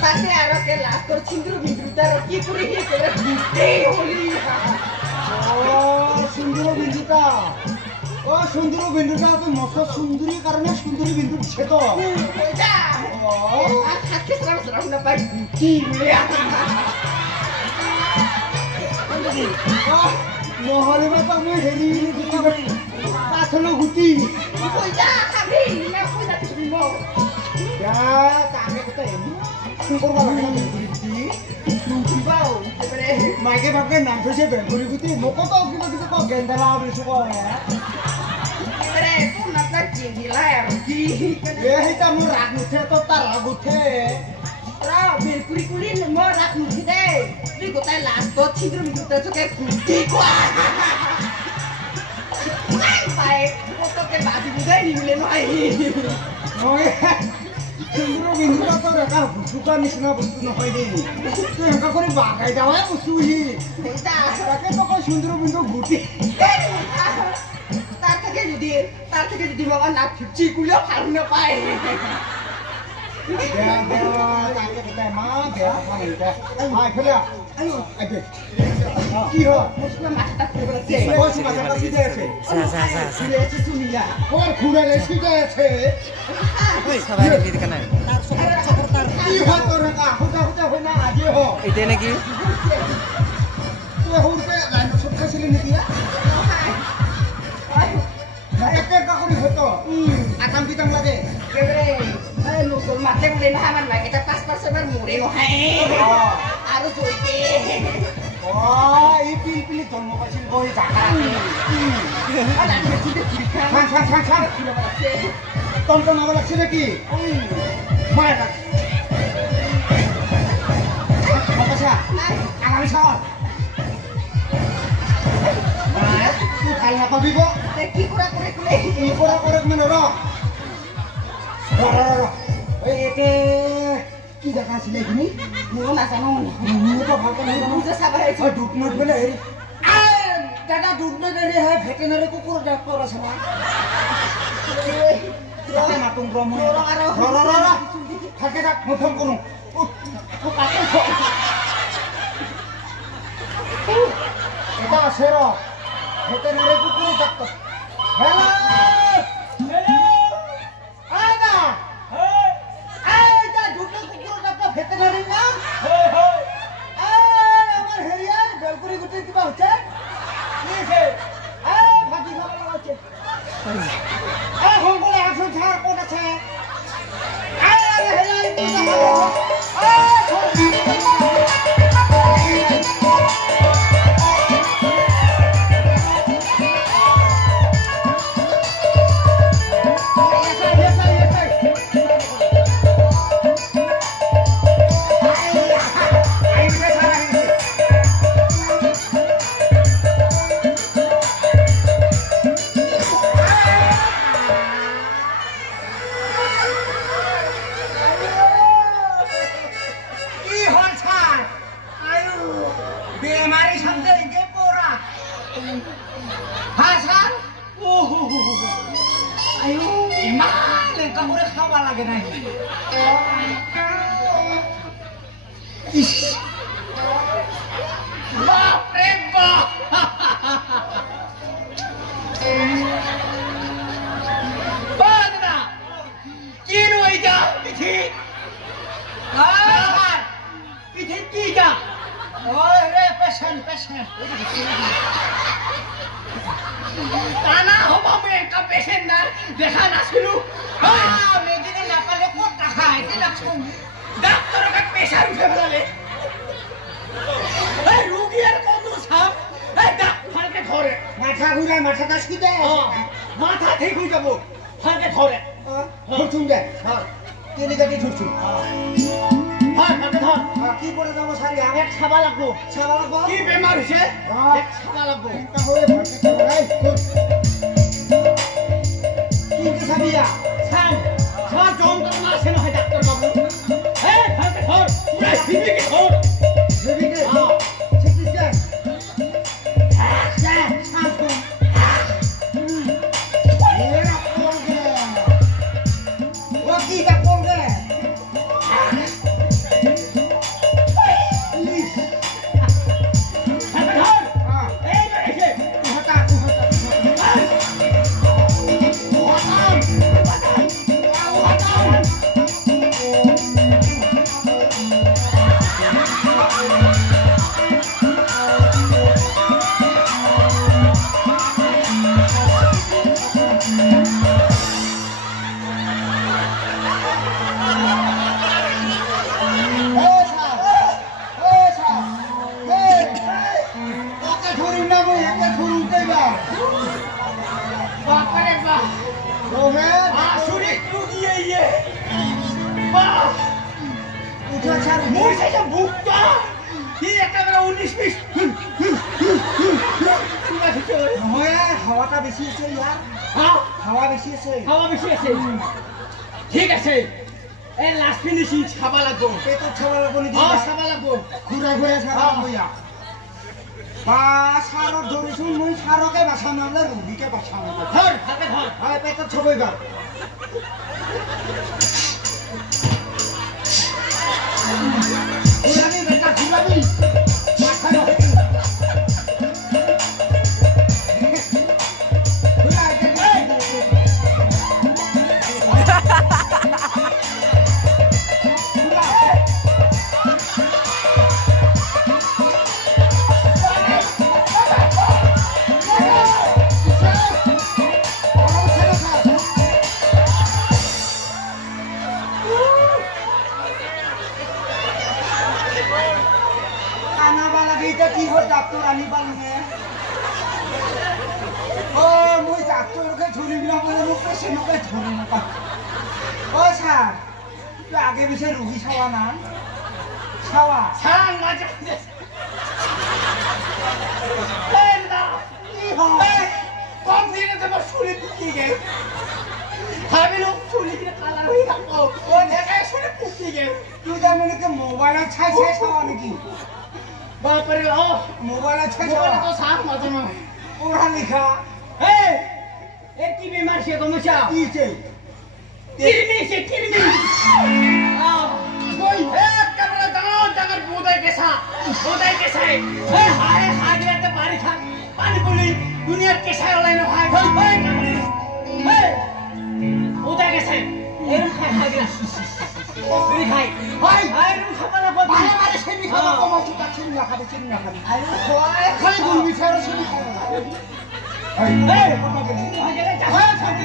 তাতে আৰু কে লাষ্টৰ চিন্দুৰ বিন্দুতাৰ কি কৰি একেবাৰে গোটেই হলি সুন্দর বিন্দুটা সুন্দর বিন্দুটা তো মস্ত সুন্দরী কারণে সুন্দরী বিন্দু দিছে তো থাকতে সরাম না পাই কি নহলে বা আমি হেৰি পাছলৈ গুটি কইজা খাবি না কইজা তুমি মো তাকে কথা করবা লাগে বাও এবারে মাইকে বাপকে নাম থৈছে বেংগুৰি গুটি মোকো তো কিবা কিবা কওঁ গেন্দালা বুলিছো কওঁ এবাৰে কোন নাটা চিন্দিলা আৰু কি এইটা মোৰ ৰাগ নুঠে তো তাৰ ৰাগ উঠে রা বেকুরি কুলি মো রাখ মুখি দে তুই গোটাই লাস্ট ছিদ্র মিটুতে চকে কুটি কোয়া পাই তোকে বাদি বুঝাই নিলে নয় সুন্দর বিন্দুটা তো রেখা হুসুকা নিচিনা বস্তু নহয় দেই তুই এনেকা কৰি বাগাই যাওয়াই বস্তুহি তাকে তো কয় সুন্দর বিন্দু গুটি তার থেকে যদি বাবা না ফিরছি কুলিও ফার না পায় তাকে কোথায় মা বেয়া ভাই ফেলে কি হয় মুসলিম মাছটা করে আছে মাথাটা সিধে আছে সিলেছে শুনিলা ওর খুঁড়ালে সিধে আছে সবাই দিদি কানা কি হয় তোর রেখা হুদা হুদা হয় না আজি হ এটা নাকি তুই হুরতে লাইন সব খাইছিলি নাকি একে কাকুরি হতো আকাম পিতাম লাগে কেবরে নতুন মাতে বলে না আমার লাগে এটা 5% বার মুড়ে নহাই আৰু জইতে এই পিলপিলি জন্ম পাইছিল বই জাগা টমটম আবার লাগছে নাকি মায়ের আগামী সাল তুই খাই না পাবি গো কি করা করে কুলে এই করা করে মানে এতে কি দেখা ছিল এখানে মোর না জানো তো ভালকে মোর যে সাবা হইছে ডুব নট বলে দাদা ডুব নট রে হয় ভেটেনারি কুকুর ডাক্তার আছে না মাতুম ব্রহ্ম থাকে থাক মই ফোন করো এটা আছে র ভেটেনারি কুকুর ডাক্তার হ্যালো ভেটেনারি না আমার হেরিয়া বেলকুড়ি গুটির কিবা হচ্ছে ভাজি খাওয়া হচ্ছে সংকলে আসুন ছাড় কোন আছে খাওয়া লাগে নাই বাপরে বাপ বাদনা কি রইটা পিঠি পিঠি কি যা ওই রে পেশেন্ট টানা হব আমি একটা পেশেন্টার দেখা নাছিলো মেডিকে নাপালে ক'ত দেখা এটি লাগছোন ডাক্তারকে প্রেসার উঠে ফেলালে রুগী আর কত সাপ ফালকে ধরে মাথা ঘুরায় মাথা কাজ কি দেয় মাথা ঠিক হয়ে যাবো ফালকে ধরে ধরছুন দে কেলি কাটি ধরছুন ফালকে ধর কি করে যাবো সারি এক ছাবা লাগবো কি বেমার হয়েছে এক ছাবা লাগবো কিন্তু সাবিয়া ছান ছাড় যন্ত্রণা আছে না হয় ডাক্তার বাবু ফালকে ধর পুরা সিবিকে ধর দেবিকে আচ্ছা মোৰ চাইছে ভুক্ত কি একেবাৰে 19-20 নহয় হাৱাটা বেছি আছে ইয়াৰ হাৱা বেছি আছে ঠিক আছে এই লাষ্ট ফিনিশিং খাবা লাগব পেটত চাব লাগিব নেকি চাবা লাগব ঘূৰাই ঘূৰাই চাব লাগিব ইয়াক বা সারক ধরিছুন মই সারকে বাছা নামলে রুগীকে বাছা নাম ধর হাতে ধর হয় পেটত ছবইবা ঘুরাবি বেটা ঘুরাবি মাথা রহি ডাক্তার আনি পালিনে ও মই ডাক্তারকে ধরি না বলে মোক পেশেন্টকে ধরি না ও স্যার তুই আগে পিছে রুগী ছাওয়া না ছাওয়া ছাং মাঝে এই না কি হয় কম দিনে তো শুনে কি গে ভাবি লোক শুনে কি কালা হই থাকো ও দেখে শুনে পুকি গে তুই জানি না মোবাইল ছাই ছাই ছাওয়া নাকি বাপরে ও মোবাইল ছাই মোবাইল ছাওয়া তো সাফ মাঝে না পড়া লেখা এই এ কি বিমার সে সমস্যা কি চাই কিরমি কই এক ক্যামেরা দাও জাগার বোদাই কেসা এই হায় হাগরাতে বাড়ি খা পানি পুলি দুনিয়ার কেসাই হলাই না ভাই ভাই কামড়ি এই বোদাই কেসাই এরম খাই হাগরা পুরি খাই ভাই এরম খাবালা বল ভাই মারে সেমি খাওয়া কমা চুটা চিনি না খাবে আরে খয় খালি গুল বিচারে সেমি খাওয়া এই কথা গেলি হাগরা যা ছাতি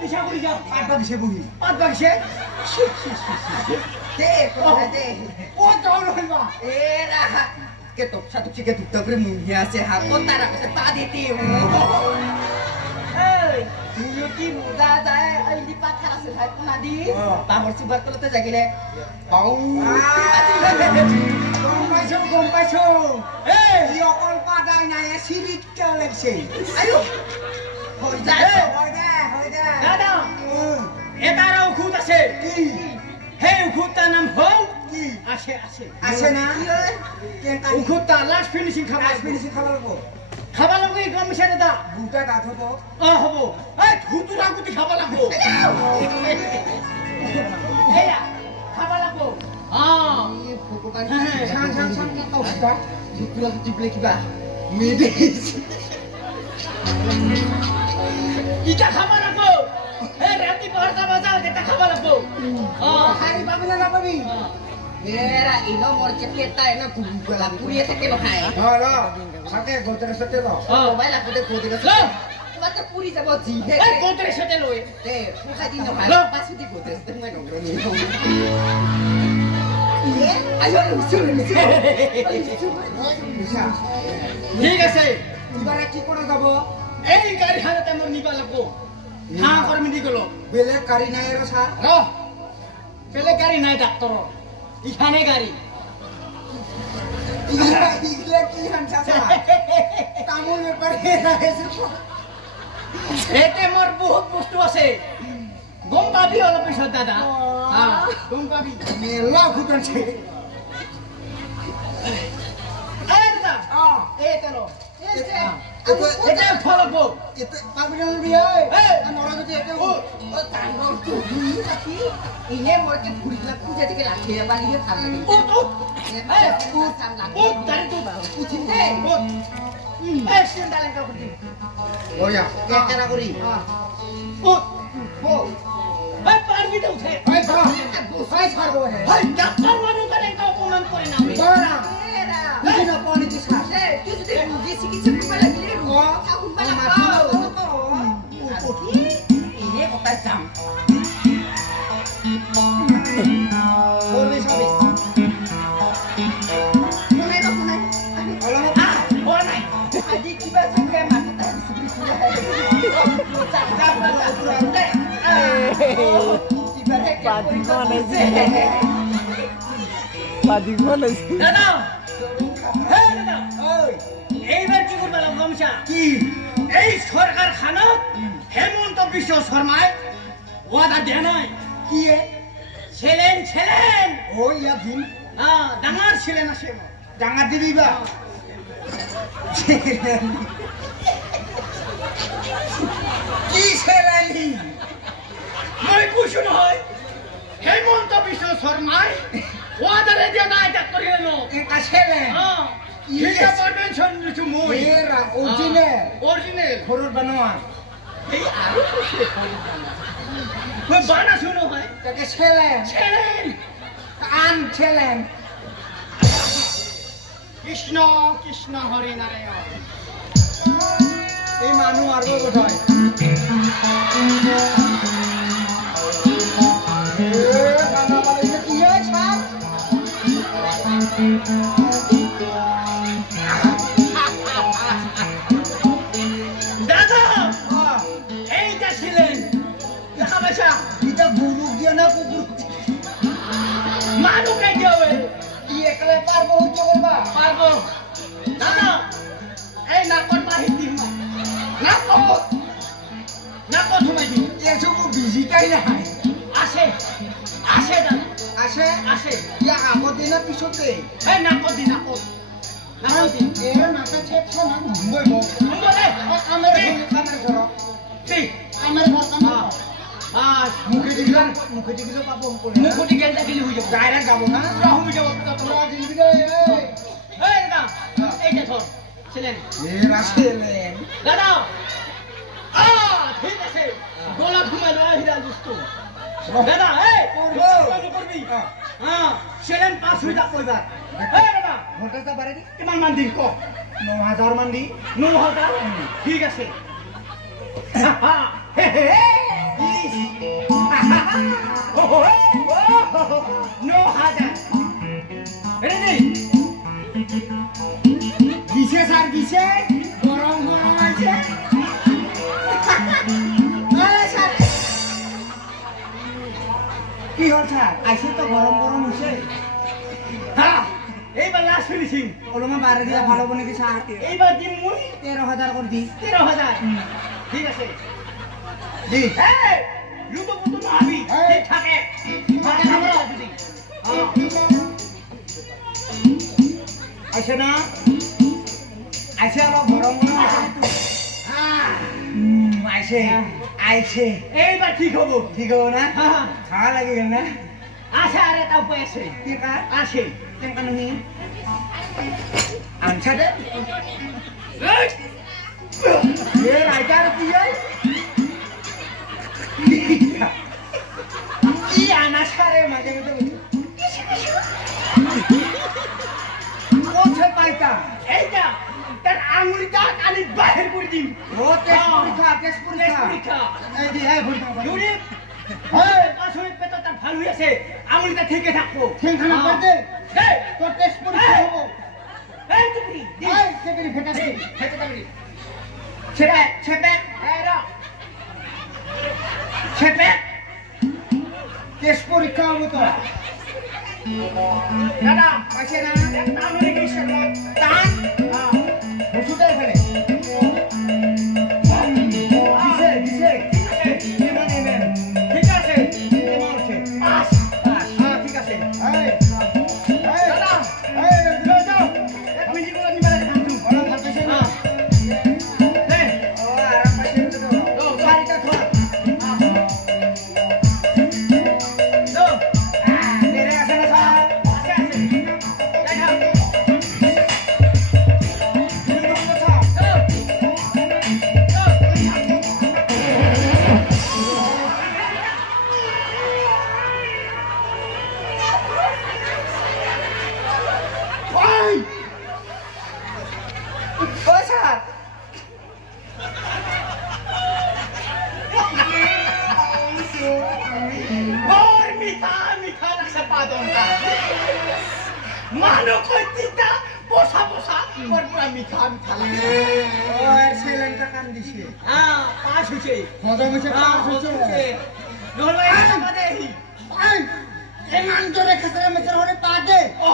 দিশা করি যা আটা দিছে বুড়ি পাঁচ বাক্সে দে কোথায় দে ও দৌড় হইবা এরা কে তো সাতু চিকে তুত্তা করে মুঙ্গি আছে হাত তারা কাছে পা দিতে এই তুই কি মুদা যায় আইলি পাথার আছে ভাই কোনা দি বাবর সুবার তলতে জাগিলে বাউ গম পাইছো এই অকল পাদাই নাই সিরিট কে লাগছে আয়ো হই যায় হয় দে দাদা এটারও খুদ আছে কি হে খুদটার নাম হল কি আসে আছে না কেন খুদটা লাস্ট ফিনিশিং খাবার কাজ ফিনিশিং খাবার লাগবো খাবার লাগবে গম মিশাই দাদা বুটা দাঁত হবো হব এই খুতুরা গুটি খাবার লাগবো এইয়া খাবার লাগবো ছান তো বুটা খুতুরা গুটি প্লে কিবা মেডিস ইটা খাবার লাগবো এই রাতি 12টা বাজা এটা খাবার লাগবো খাই পাবি না পাবি এরা ইনো মোর চেপেটা এনো গুলা পুরিয়ে থাকে না খায় হ্যাঁ সাথে গোতরে সাথে দাও মোবাইল আপতে কোদি গেছে তোমার তো পুরি যাব জি এই কোতরে সাথে লই তে ফুকা দিন না ভাই পাঁচ দি কোতে তুমি না গরো নি আইও শুরু ঠিক আছে এবারে কি করে যাব এই গাড়ি হাতে মোর নিবা লাগবো হ্যাঁ কর্মী দি গেল বেলে কারি নাই রে স্যার রহ পেলে গাড়ি নাই ডাক্তার ইখানে গাড়ি ইগলে কি হানসা স্যার তামুল ব্যাপারে এতে মোর বহুত বস্তু আছে গম পাবি অলপ পিছত দাদা হ্যাঁ গম পাবি মেলা খুঁটাছে এই দাদা এই তেলো এটা ফলবো এতে পাবি না বিয়ে এই আমরা যদি এতে ও তাঙ্গর তো দুই রাতি ইনে মোর কে পুরিলা পূজা থেকে লাগিয়ে বানিয়ে ভাল লাগে এই সাম লাগে ও দাঁড়ি তো উঠিন দে এই সিন্দালে কা কুটি ওয়া কেরা করি ও ও এই পারবি তো উঠে ভাই ছাড়বো হে এই ডাক্তার মানুষ কালে কা অপমান করে না বড়া এরা তুই না পানি দিছ তুই যদি রুগী চিকিৎসা করবা লাগিলে ইনে কথা যাম বলবি সবই শুনে না শুনে অলপ ও নাই আজি কিবা সঙ্গে মাথা কিবা হে দাদা হ্যাঁ দাদা ওই এইবার কি করবে গামছা কি এই সরকার খানত হেমন্ত বিশ্ব শর্মায় ওয়াদা দেয় নাই কি ছেলেন ওই ইয়া দিন ডাঙার ছেলেন আছে ডাঙা দিবি বা কি ছেলেনি মই কৈছো নহয় হেমন্ত বিশ্ব শর্মায় ওয়াদারে দিয়ে নাই এটা করে নো এটা ছেলে হিসাব মেনশন দিছো মই এরা অরিজিনাল অরিজিনাল ঘরের বানোয়া এই আরো মই বানা শুনো হয় তাকে ছেলে ছেলেন আন ছেলে কৃষ্ণ কৃষ্ণ হরি নারায়ণ এই মানুষ মারবো কোথায় দাদা এইটা ছিলেন টাকা পয়সা এটা গরু দিয়ে না কুকুর মানুষ কে দেবে কি একলে পারবো হচ্ছে করবা পারবো দাদা এই নাকর বাহির দিন নাকর ধুমাই দিন এসব ভিজিটাই নাই আসে আসে দাদা আসে আসে ইয়া আগতে না পিছতে এই নাকর দিন নাকর দিন এর নাকা ছেপছা না ঘুমবইব বলে আমার কামের ঘর ঠিক আমার ঘর কামের মুখে দিলে পাবো মুখটি গেলটা গেলি হয়ে যাবো ডাইরেক্ট যাবো না রাহুল যাবো তোরা দিবি রে এই দাদা এইটা ধর ছিলেন এরা ছেলেন দাদা ঠিক আছে গোলা ঘুমে লয় হিরাল দুস্তু দাদা এই করবি ছিলেন 5 কইবার এই দাদা ঘন্টাটা বাড়ি দি কিমান মান দিন ক 9000 মান দি 9000 ঠিক আছে দিছে স্যার দিছে গরম গরম আছে কি হল স্যার আইসে তো গরম গরম হচ্ছে এইবার লাস্ট ফিনিশিং অলপমান বাড়ি দিয়া ভালো বনে কি স্যার এইবার দিন মুই 13000 করে দি 13000 ঠিক আছে দি এই লুটো পুতো না আবি ঠিক থাকে আমরা যদি আইসে না আইসে অলপ গরম গরম আছে তো আইসে আইসে এইবার ঠিক হবো ঠিক হবো না খাওয়া লাগে গেল না আছে আর এটা উপায় আছে কি কার আছে কেমন নি আনছা দে এ রাইটার কি যাই কি আনা সারে মাঝে মাঝে কোথায় পাইতা এইটা তার আঙুলটা কালি বাহির করে দিন ও টেস্ট পরীক্ষা এই দি এই ভুলটা জুরি এই আসলে পেটটা ভালো হইছে আঙুলটা ঠিকই থাকবো ঠিকখানা করতে এই তোর টেস্ট পরীক্ষা হবো এই টুকরি এই সেকেন্ড ফেটা দে ফেটে যাবি ছেড়ে ছেড়ে এই রা ছেড়ে টেস্ট পরীক্ষা হবো তো দাদা পাশে না আঙুলে কি সরল তান ওষুধের ফেলে দিছে কেমন নেবেন ঠিক আছে কেমন হচ্ছে পাস ঠিক আছে দাদা যাও এক মিনিট করে নিবা থাকু ওরা ভাবতেছে না এই ও আরাম পাইছে তো বাড়িটা ধর তো তেরে আসে না স্যার আছে আছে যাই যাও Mano koitita, posa posa, korpora mitha mitha lage. ওর ছেলেটা কান দিছে পাঁচ হচ্ছে। হজম হচ্ছে পাঁচ হচ্ছে নহলে এটা বাদে এই এমান জোরে খেসরে মেসর হরে পা দে ও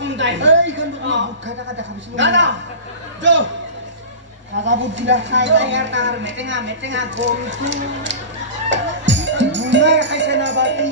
গুন্দাই এইখন বুট খাই থকা দেখা পাইছিলো দাদা যো ৰাজা বুটবিলাক খাই যায় আৰু তাৰ মেটেঙা গলটো মুনাই খাইছে না বাটি